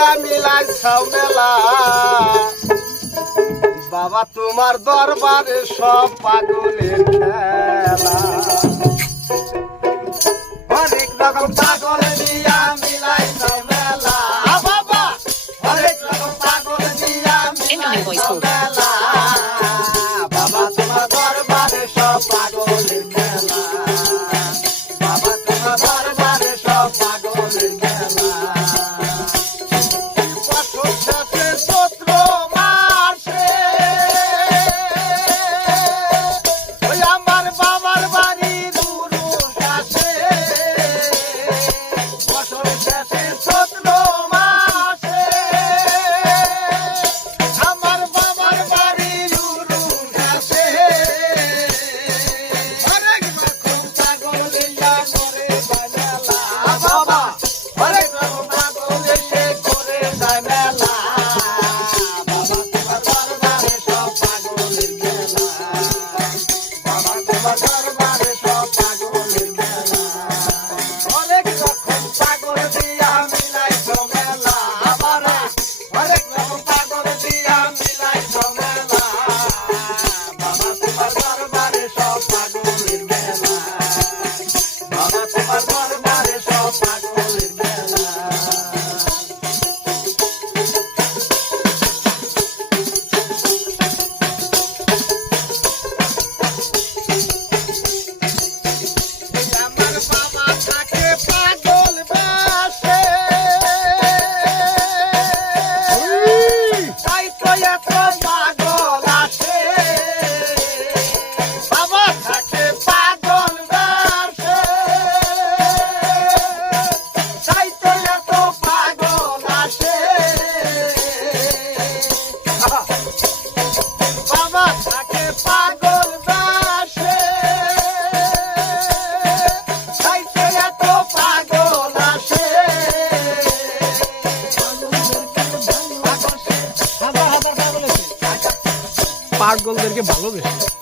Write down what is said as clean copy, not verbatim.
দিয়া মিলাইছাও মেলা বাবা তোমার দরবারে সব পাগলের খেলা হরেক রকম পাগল দিয়া মিলাইছাও মেলা বাবা হরেক রকম পাগল দিয়া মিলাইছাও মেলা বাবা তোমার দরবারে সব পাগলের খেলা বাবা তোমার দরবারে সব পাগলের খেলা বছর শেষে চৈত্র মাসে ওই আমার বাবার বাড়ির উরুস আসে বছর শেষে চৈত্র মাসে আমার বাবার বাড়ির উরুস আসে হরেক রকম পাগল দিয়া করে মেলা বাবা হরেক রকম পাগল এসে করে যায় মেলা বাবা তোমার দরবারে সব পাগলের খেলা বাবা তোমার দরবারে সব পাগলের খেলা হরেক রকম পাগল দিয়া মিলাইছো মেলা বাবা হরেক রকম পাগল দিয়া মিলাইছো মেলা বাবা তোমার দরবারে সব পাগলের খেলা বাবা তোমার দরবারে সব পাগলের খেলা আমার বাবা থাকে পাগল বেশে তাই তো এত পাগল আসে বাবা থাকে পাগল বেশে তাই তো এত পাগল আসে বাবা থাকে পাগল বেশে তাই তো এত পাগল আসে পাগলদেরকে ভালোবেসে